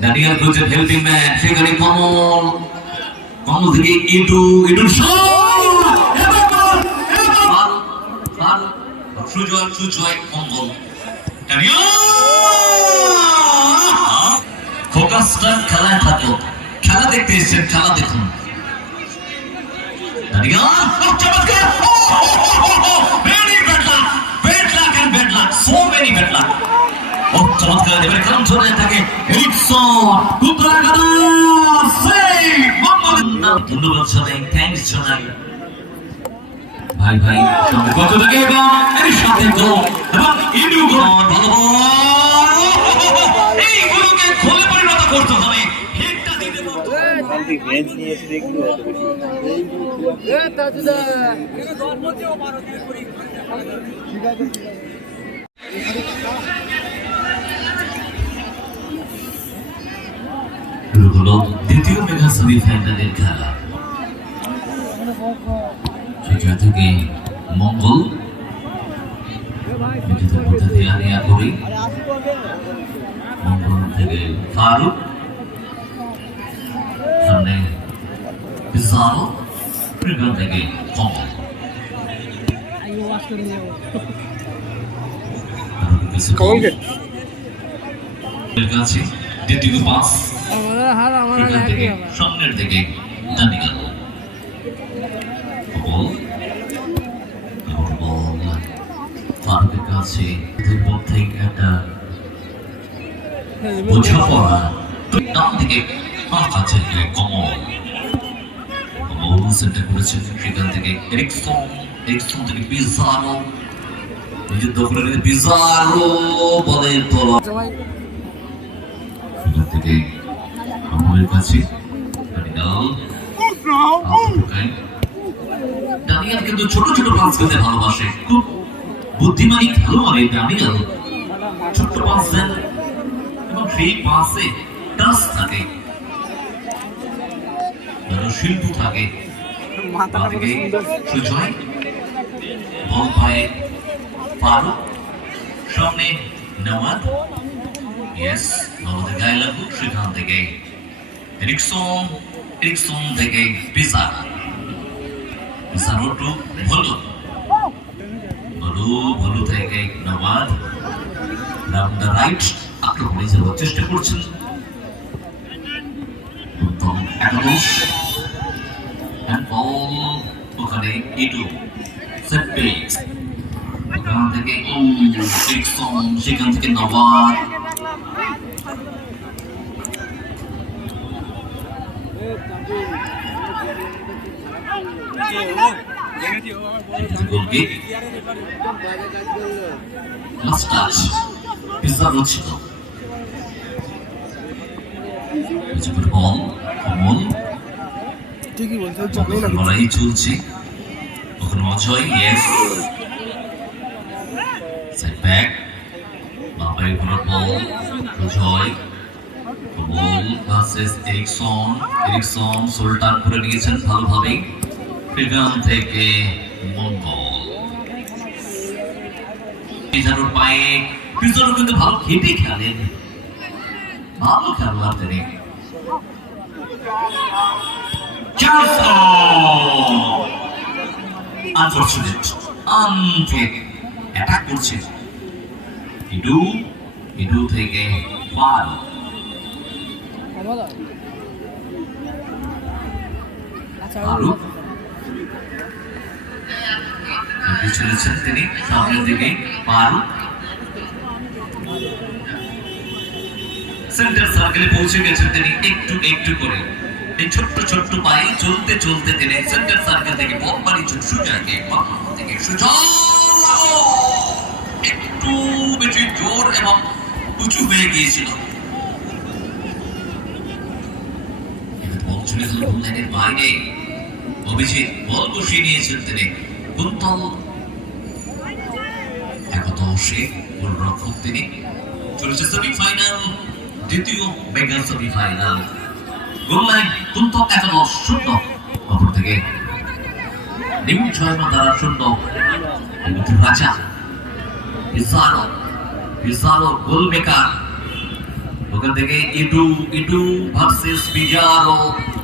Daniel Cruz helping man. সেখানে কমল কমল থেকে ইডুর সুজয় মঙ্গল ফোকাসটা খেলায় থাকো, খেলা দেখতে এসেছেন, খেলা দেখুন। চমৎকার এবার কাম চলে থাকে ধন্যবাদ জানাই, থ্যাংকস জানাই ভাই ভাই সঙ্গে কত থাকে এবং এর সাথে গোল এবং ইডু গোল ভালো এইগুলোকে গোলে পরিণত করতে হবে। হিটটা দিতে হবে বেঞ্চ নিয়ে এসে দেখি এ তাজুদা এর ধর্মতেও ভারতীয় করি ঠিক আছে। হলো দ্বিতীয় মেগা সেমিফাইনালের খেলা। সেটা থেকে মঙ্গল নিজেদের মধ্যে দেয়া নেয়া করি, মঙ্গল থেকে ফারুক, সামনে পিজারো, প্রিগান থেকে কমল। কাছে দ্বিতীয় পাস সামনের দিকে দানিয়াল ফারুকের কাছে মধ্যে একটা বোঝাপড়া, ডান দিকে কাছে কমল কমল সেন্টার করেছেন, সেখান থেকে এরিকসন থেকে পিজারো, নিজের দখলে নিয়ে পিজারো বলের তোলা, সেখান থেকে কমলের কাছে দানিয়াল কিন্তু ছোট ছোট পাস খেলতে ভালোবাসে, খুব বুদ্ধিমানী খেলোয়াড় দানিয়াল। ছোট্ট পাস দেন এবং সেই পাসে টাচ থাকে, শিল্প থাকে। সুজয় বল পায়ে ফারুক, সামনে নওয়াজ, ইয়েস নওয়াজের গায়ে লাগুক, সেখান থেকে এরিকসন থেকে পিজারো টু ভলু থেকে নওয়াজ ডাউন দ্য রাইট আক্রমণে যাওয়ার চেষ্টা করছেন। একাদশ বল ওখানে ইডু সেট পিস, ওখান থেকে এরিকসন, সেখান থেকে নওয়াজ, লড়াই চলছে, ওখানে অজয়, ইয়েস সেট ব্যাক, বাবাই ঘোরার বল, অজয় বল ভার্সেস এরিকসন সোলটান করে নিয়েছেন ভালোভাবে, সেখান থেকে মঙ্গল পিজারোর পায়ে, পিজারো কিন্তু ভালো খেটে খেলেন, ভালো খেলোয়াড় তিনি। আনফরচুনেট আনফেক অ্যাটাক করছে ইডু থেকে ফারুক, ফারুক চলেছেন তিনি সামনের দিকে, ফারুক সেন্টার সার্কেলে পৌঁছে গেছেন তিনি একটু করে, এই ছোট্ট পায়ে চলতে চলতে তিনি সেন্টার সার্কেল থেকে বল বাড়িয়েছেন সুজয়কে, থেকে সুজয় একটু বেশি জোর এবং উঁচু হয়ে গিয়েছিল, বল চলে গেল লাইনের বাইরে, অভিজিৎ বল বসিয়ে নিয়েছেন তিনি, কুন্তল একাদশে গোলরক্ষক তিনি। চলেছে সেমিফাইনাল, দ্বিতীয় mega semifinal, goal line Kuntal একাদশ 0, অপর থেকে নিউ ছয়মা দ্বারা 0, রাজা পিজারো গোল মেকার, ওখান থেকে ইটু ইটু ভার্সেস বিজারো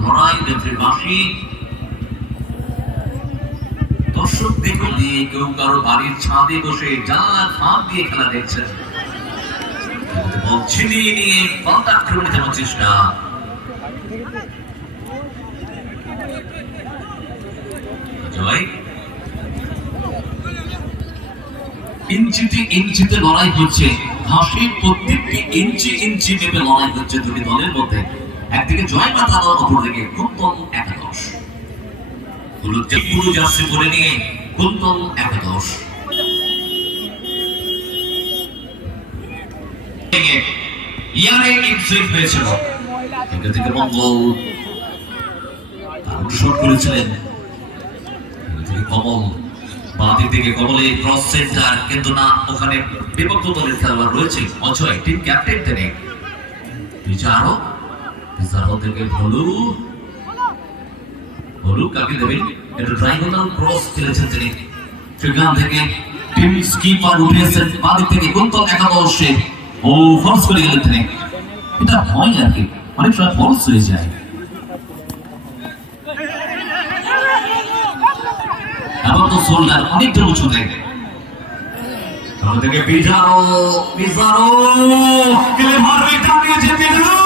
লড়াই দেখতে বাসি দর্শক দেখুন দিয়ে কেউ কারো বাড়ির ছাদে বসে জানলা ফাঁক দিয়ে খেলা দেখছেন বল ছিনিয়ে নিয়ে পাল্টা আক্রমণে যাওয়ার চেষ্টা জয় ইঞ্চিতে ইঞ্চিতে লড়াই হচ্ছে হাসির প্রত্যেকটি ইঞ্চি ইঞ্চি মেপে লড়াই হচ্ছে দুটি দলের মধ্যে একদিকে জয় মাতা দল অপরদিকে কুন্তল একাদশ হলুদ পুরো জার্সি পরে নিয়ে কুন্তল একাদশ ইয়ারে ইনসুইট হয়েছিল এখান থেকে মঙ্গল তার শট করেছিলেন কমল বাঁদিক থেকে কমলে ক্রস সেন্টার কিন্তু না ওখানে বিপক্ষ দলের খেলোয়াড় রয়েছে অজয় টিম ক্যাপ্টেন তিনি বিচারো থেকে ভলু ভলু কাকে দেবেন এটা ট্রাইগোনাল ক্রস খেলেছেন তিনি সেখান থেকে টিম স্কিপার উঠেছেন বাঁদিক থেকে কুন্তল একাদশে ও ফলস করে গেলেন তিনি এটা হয় আর কি অনেক সময় ফলস হয়ে যায় আবার তো শোল্ডার অনেকটা উঁচুতে থেকে বিজারো বিজারো কেলে মারবে টানিয়েছে বিজারো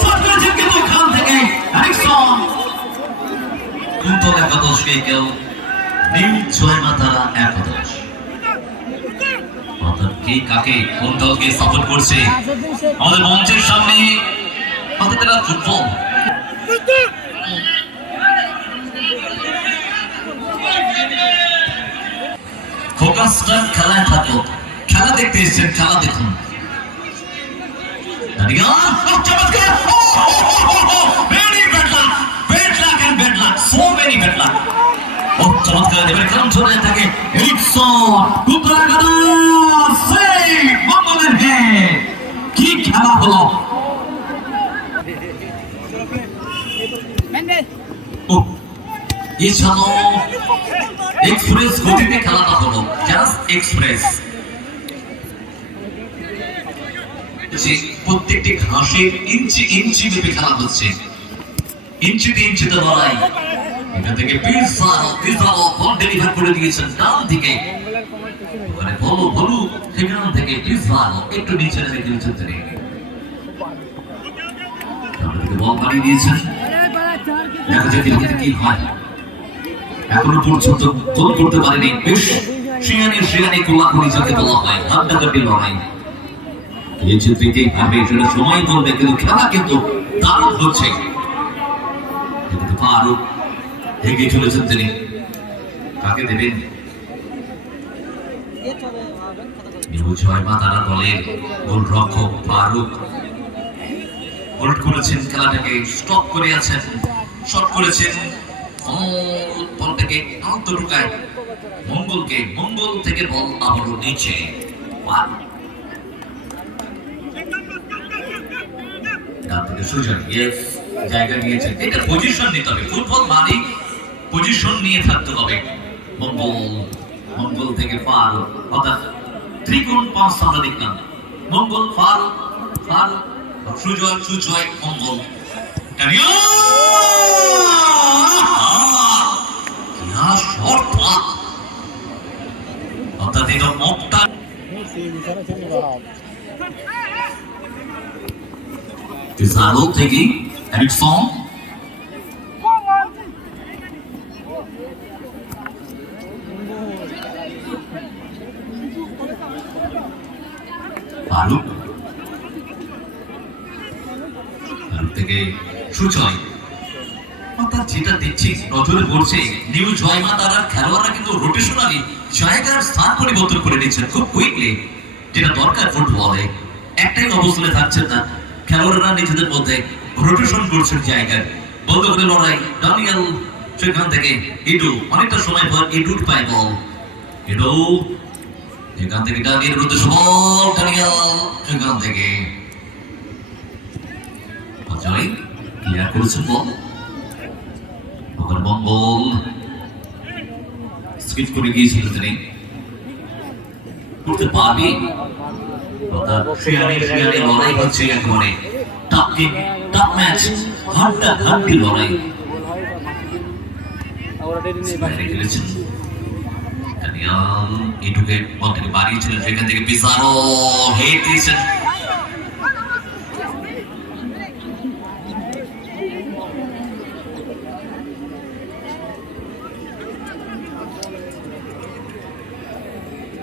শট করেছে কিন্তু এখান থেকে অ্যারিকসন কুন্তল একাদশকে কেউ নিউ জয় মাতারা একাদশ অর্থাৎ কে কাকে কোন দলকে সাপোর্ট করছে আমাদের মঞ্চের সামনে আমাদের ফুটবল ফোকাসটা খেলায় থাকলো খেলা দেখতে এসেছেন খেলা দেখুন কি খেলা হলো এছাড়াও এক্সপ্রেস গতিতে খেলাটা হলো জাস্ট এক্সপ্রেস প্রত্যেকটি ঘাসের ইঞ্চি ইঞ্চি মেপে খেলা হচ্ছে ইঞ্চিতে ইঞ্চিতে লড়াই এটা থেকে পিজারো বল ডেলিভার করে দিয়েছেন ডান দিকে ওখানে ভলু ভলু সেখান থেকে পিজারো একটু নিচে নেমে দিয়েছেন তিনি বল পাঠিয়ে দিয়েছেন দেখা যাক কি হয় এখনো পর্যন্ত গোল করতে পারেনি বেশ শিয়ানি কোলাকুলি যাকে বলা হয় হাড্ডাহাড্ডি লড়াই এই চিত্রটি ভাবে সেটা সময় বলবে কিন্তু খেলা কিন্তু দারুণ হচ্ছে কিন্তু ফারুক এগিয়ে চলেছেন তিনি কাকে দেবেন জয় মাতারা দলের গোলরক্ষক ফারুক হোল্ড করেছেন খেলাটাকে স্টপ করে আছেন শট করেছেন বল থেকে আন্ত ঢুকায় মঙ্গলকে মঙ্গল থেকে বল আবারও নিচে জায়গা নিয়েছেন এটা পজিশন নিতে হবে ফুটবল মানে পজিশন নিয়ে থাকতে হবে মঙ্গল মঙ্গল থেকে ফারুক অর্থাৎ ত্রিকোণ পাঁচ আমরা দেখলাম মঙ্গল ফারুক ফারুক সুজয় সুজয় মঙ্গল অর্থাৎ এটা মকটা পিজারো থেকে এরিকসন ফারুক থেকে সুজয় অর্থাৎ যেটা দেখছি নজরে পড়ছে নিউ জয় মাতারার খেলোয়াড়রা কিন্তু রোটেশনালি জায়গার স্থান পরিবর্তন করে নিচ্ছেন খুব কুইকলি যেটা দরকার ফুটবলে একটাই অবস্থানে থাকছেন না খেলোয়াড়রা নিজেদের মধ্যে রোটেশন করছেন জায়গায় বলতে করে লড়াই ডানিয়েল সেখান থেকে ইডু অনেকটা সময় পর ইডুর পায় বল ইডু এখান থেকে ডানিয়েল উদ্দেশ্য বল ডানিয়েল সেখান থেকে অজয় ক্লিয়ার করেছেন বল ওখানে মঙ্গল স্কিপ করে গিয়েছিল তিনি করতে পারবে শিয়ারে লড়াই হচ্ছে একেবারে টপ কিক টপ ম্যাচ হাড্ডা হাড্ডি লড়াই খেলেছেন দানিয়াল এটুকে বল থেকে বাড়িয়েছিলেন সেখান থেকে পিজারো হেড দিয়েছেন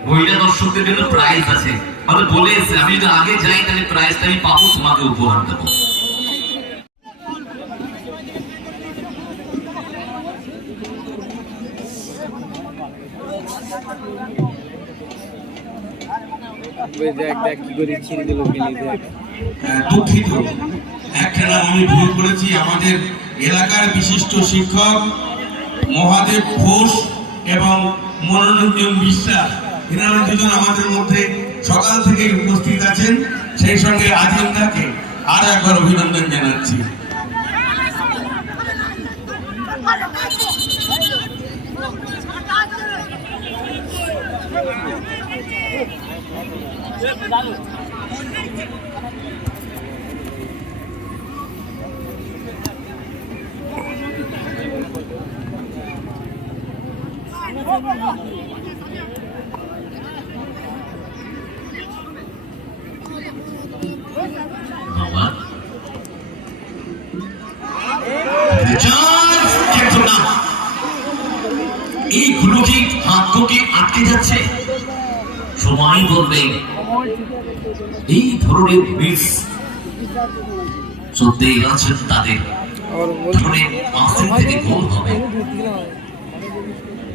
মহিলা দর্শকদের জন্য প্রাইজ আছে আমাদের বলে এসে আমি যদি আগে যাই তাহলে প্রাইজটা আমি পাবো তোমাকে উপহার দেবো দুঃখিত একটা আমি ভুল করেছি আমাদের এলাকার বিশিষ্ট শিক্ষক মহাদেব ঘোষ এবং মনোরঞ্জন বিশ্বাস এনারা দুজন আমাদের মধ্যে সকাল থেকে উপস্থিত আছেন সেই সঙ্গে আজিমদাকে আর একবার অভিনন্দন জানাচ্ছি এইগুলো কি ভাগ্যকে আটকে যাচ্ছে সময় বলবে এই ধরনের মিস চলতেই আছেন তাদের ধরনের পাঁচিল থেকে গোল হবে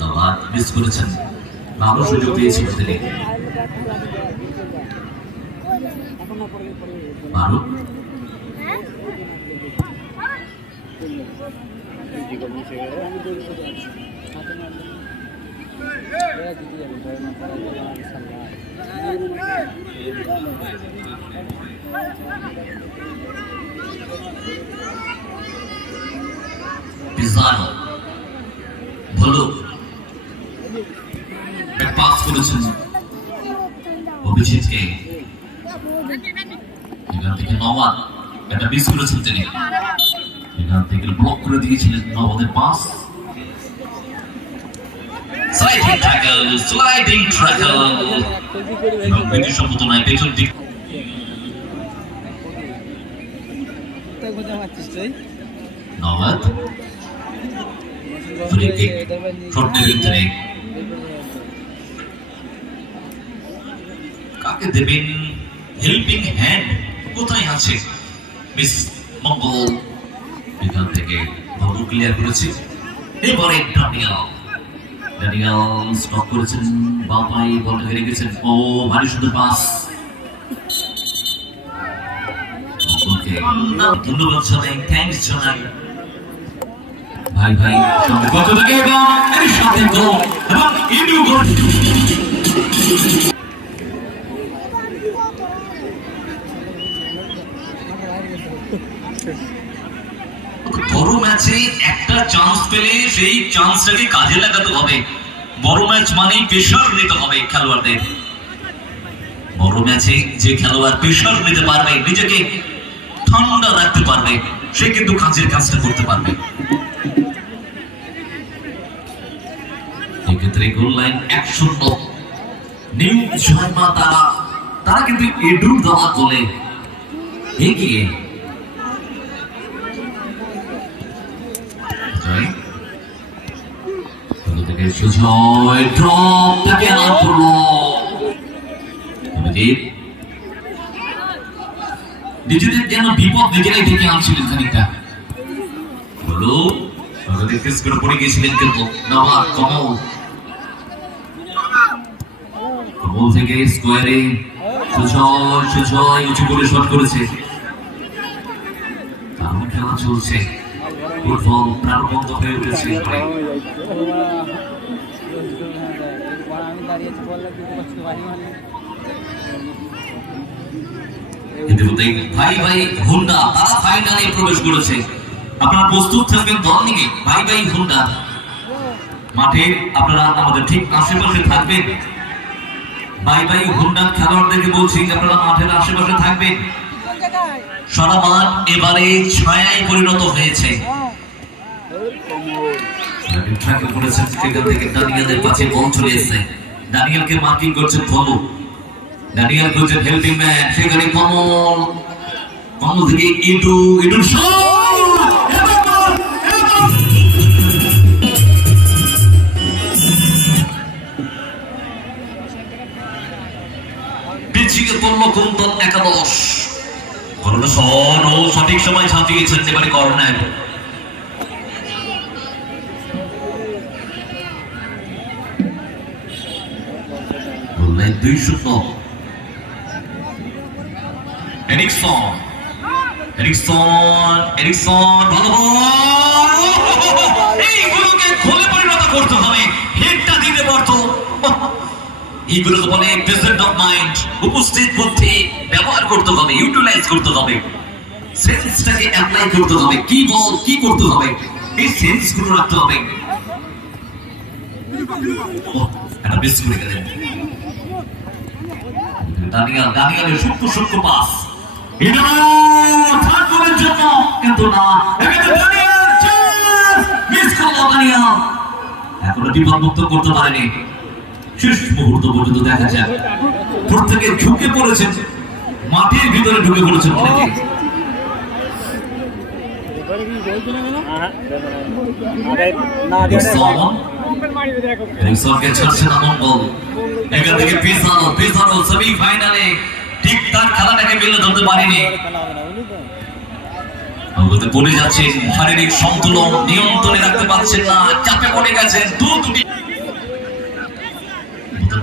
দাবাত মিস করেছেন ভালো সুযোগ পেয়েছিল তিনি ভালো পিজারো ভালো পাস করেছেন অভিজিৎকে এখান থেকে নওয়াজ এটা মিস করেছেন তিনি এখান থেকে ব্লক করে দিয়েছিলেন নওয়াজের পাস স্লাইডিং ট্র্যাকল এবং বিটি সম্মত নয় পেছন দিক নওয়াজ ফ্রি কিক শটের ভিতরে কাকে দেবেন হেল্পিং হ্যান্ড কোথায় আছে মিস মঙ্গল এখান থেকে বল ক্লিয়ার করেছে এবারে দানিয়াল স্টপ করেছেন বাপাই বল হেরে গেছেন ও ভারী সুন্দর পাস ধন্যবাদ জানাই থ্যাঙ্কস জানাই ভাই ভাই কত থেকে এবং এর সাথে গোল এবং ইন্ডিয়া গোল বড় ম্যাচে একটা চান্স পেলে সেই চান্সটাকে কাজে লাগাতে হবে বড় ম্যাচ মানেই প্রেশার নিতে হবে খেলোয়াড়দের বড় ম্যাচে যে খেলোয়াড় প্রেশার নিতে পারবে নিজেকে ঠান্ডা রাখতে পারবে সে কিন্তু কাজের কাজটা করতে পারবে এক্ষেত্রে গোল লাইন 1-0 নিউ জয়মা তারা কিন্তু এডুর দেওয়া গোলে এগিয়ে সুজয় ড্রপ থেকে আউট করলো নিজেদের যেন বিপদ নিজেরাই ডেকে আনছিলেন খানিকটা হলো ফেস করে পড়ে গিয়েছিলেন কিন্তু নওয়াজ কমল থেকে স্কোয়ারে সুজয় উঁচু করে শট করেছে দারুণ খেলা চলছে ফুটবল প্রাণবন্ত হয়ে উঠেছে ভাই ভাই হুন্ডা তারা ফাইনালে প্রবেশ করেছে আপনারা প্রস্তুত থাকবেন দল নিয়ে ভাই ভাই হুন্ডা মাঠে আপনারা আমাদের ঠিক আশেপাশে থাকবেন বাই বাই হুন্ডার খেলোয়াড়দেরকে বলছি আপনারা মাঠের আশেপাশে থাকবেন। সারা মাঠ এবারে ছায়ায় পরিণত হয়েছে। দানিয়ালের কাছে বল চলে এসেছে, দানিয়ালকে মার্কিং করছেন ফলো, দানিয়াল করছেন হেল্পিং ম্যান, সেখানে কমল, কমল থেকে ইটু, ইটুর পিছিয়ে পড়ল কুন্তল একাদশ। সঠিক সময় ছাপিয়েছেন এবারে কর্নার। বললেন 2-0। এরিকসন, এরিকসন, এরিকসন, ভালো বল, এইগুলোকে গোলে পরিণত করতে হবে, হেডটা দিতে পারতো। এইগুলোকে বলে প্রেজেন্ট অফ মাইন্ড, উপস্থিত বুদ্ধি ব্যবহার করতে হবে, ইউটিলাইজ করতে হবে, সেন্সটাকে অ্যাপ্লাই করতে হবে, কি বল কি করতে হবে এই সেন্সগুলো রাখতে হবে। এটা মিস করে গেলেন দানিয়াল, দানিয়ালের সূক্ষ্ম সূক্ষ্ম পাস, এটা থার্ড গোলের জন্য, কিন্তু না, এখানে দানিয়াল চান্স মিস করলো দানিয়াল, এখনো বিপদমুক্ত করতে পারেনি। শেষ মুহূর্ত পর্যন্ত দেখা যায় প্রত্যেকে ঝুঁকে পড়েছেন, মাঠের ভিতরে ঢুকে পড়েছেন অনেকে। এখান থেকে পিছানো পিছানো সেমিফাইনালে ঠিক তার খেলাটাকে মেলে ধরতে পারেনি, পড়ে যাচ্ছেন, শারীরিক সন্তুলন নিয়ন্ত্রণে রাখতে পারছেন না, চাপে পড়ে গেছেন। দুটি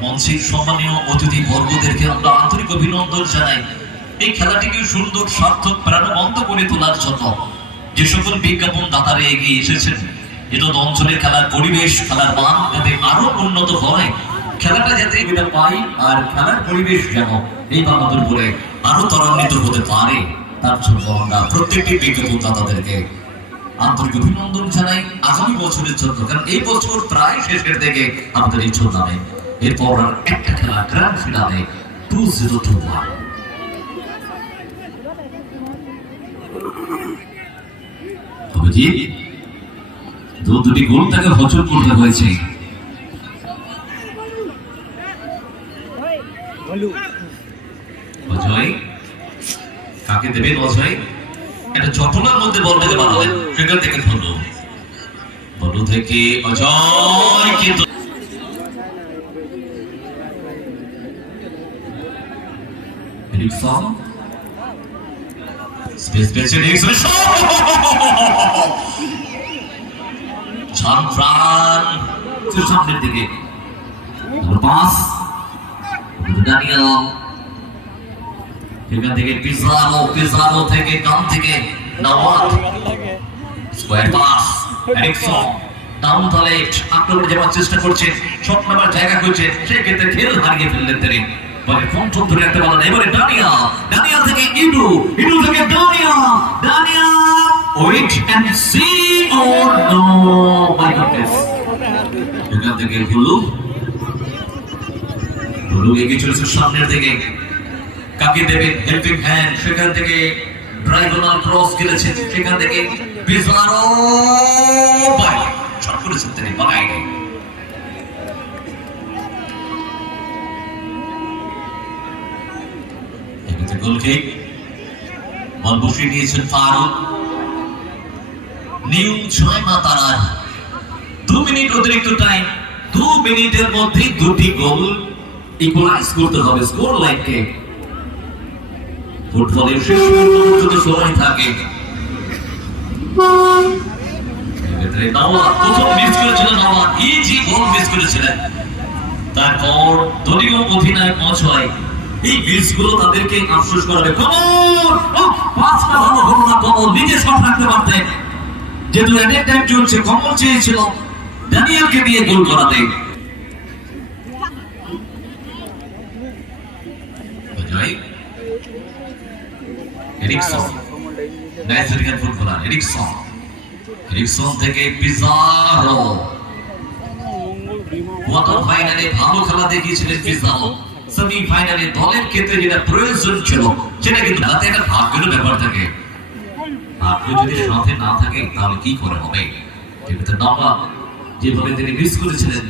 মঞ্চের সম্মানীয় অতিথি বর্গদেরকে আমরা আন্তরিক অভিনন্দন জানাই এই খেলাটিকে সুন্দর সার্থক প্রাণবন্ত করে তোলার জন্য। যে সকল বিজ্ঞাপন দাতারে এগিয়ে এসেছেন, এটা অঞ্চলের খেলার পরিবেশ, খেলার মান যাতে আরো উন্নত হয়, খেলাটা যাতে এটা পাই, আর খেলার পরিবেশ যেন এই বাংলাদেশ উপরে আরো ত্বরান্বিত হতে পারে, তার জন্য আমরা প্রত্যেকটি বিজ্ঞাপন দাতাদেরকে আন্তরিক অভিনন্দন জানাই আগামী বছরের জন্য। কারণ এই বছর প্রায় শেষের দিকে আমাদের এই টুর্নামেন্ট, এরপর আর একটা খেলা গ্র্যান্ড ফিনালে 2021। দুটি গোল তাকে হজম করতে হয়েছে। অজয় কাকে দেবেন? অজয় এটা চটলার মধ্যে বলটাকে বানালেন, সেখান থেকে ধরলো, বল থেকে অজয় কিন্তু স্পেস পেয়েছে সামনের দিকে পাস, দানিয়াল এখান থেকে পিজারো, পিজারো থেকে ডান থেকে Nawaz, square pass, Erickson down the left, আক্রমণে যাওয়ার চেষ্টা করছেন, শট নেওয়ার জায়গা খুঁজছেন, সেক্ষেত্রে খেল হারিয়ে ফেললেন তিনি। কন্ট্রোল ধরে রাখতে পারলেন। এবারে দানিয়াল, দানিয়াল থেকে ইডু, ইডু থেকে Danial, Danial wait and see or no, my goodness, এখান থেকে হলো হলো এগিয়ে চলেছে সামনের দিকে, কাকে দেবেন? হেল্পিং হ্যান্ড, সেখান থেকে ড্রাইগোনাল ক্রস খেলেছেন, সেখান থেকে পিজারো বাই শট করেছেন তিনি, বাগাইনি। গোলকিক বল বসিয়ে দিয়েছেন ফারুক। নিউ ছয় মাতারার 2 মিনিট অতিরিক্ত টাইম, 2 মিনিটের মধ্যে দুটি গোল ইকুয়ালাইজ করতে হবে স্কোর লাইনকে। ফুটবলের শেষ পর্যন্ত সময় থাকে। নওয়াজ প্রথম মিস করেছিলেন, নওয়াজ ইজি গোল মিস করেছিলেন, তারপর দলীয় অধিনায়ক মহাশয় এই মিসগুলো তাদেরকে আফসোস করাবে। কমল পাঁচটা ভালো হলো না, কমল নিজে শট রাখতে পারতেন, যেহেতু অ্যাটাক টাইম চলছে, কমল চেয়েছিল দানিয়ালকে দিয়ে গোল করাতে। Erickson Nigerian footballer, Erickson, Erickson থেকে পিজারো, কোয়ার্টার ফাইনালে ভালো খেলা দেখিয়েছিলেন পিজারো, সেমিফাইনালে দলের ক্ষেত্রে যেটা প্রয়োজন ছিল সেটা কিন্তু তাতে একটা ভাগ্যের ব্যাপার থাকে। ভাগ্য যদি সাথে না থাকে তাহলে কি করে হবে? কিন্তু নবাব যেভাবে তিনি মিস করেছিলেন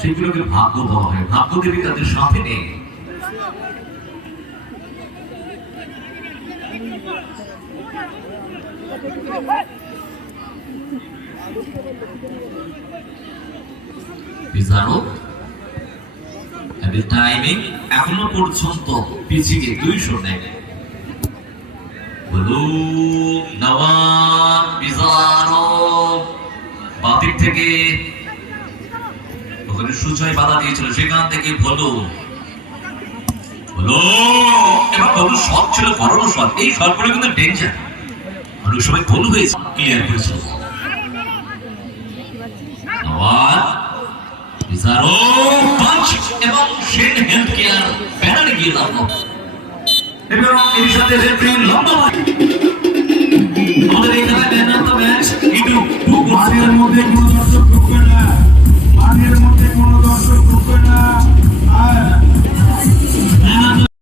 সেগুলোকে ভাগ্য বলা হয়। ভাগ্য দেবী তাদের সাথে নেই। পিজারো টাইমিং এখনো পর্যন্ত পিছিয়ে 200 নেয়। বলো নওয়াব পিজারো বাতিক থেকে ওখানে সুজয় বাধা দিয়েছিল, সেখান থেকে বলো বলো এবার বলো শট ছিল, বড় শট। এই শটগুলো কিন্তু ডেঞ্জার, অনেক সময় গোল হয়েছে। ক্লিয়ার করেছিল নওয়াব পিজারো পাঁচ এবং শেন হেলথ কেয়ার ব্যানারে গিয়ে দাঁড়ানো এবং এর সাথে রেফারি লম্বা আমাদের এখানে ম্যান অফ দ্য ম্যাচ কিন্তু মাঠের মধ্যে কোনো দর্শক ঢুকবে না, মাঠের মধ্যে কোনো দর্শক ঢুকবে না।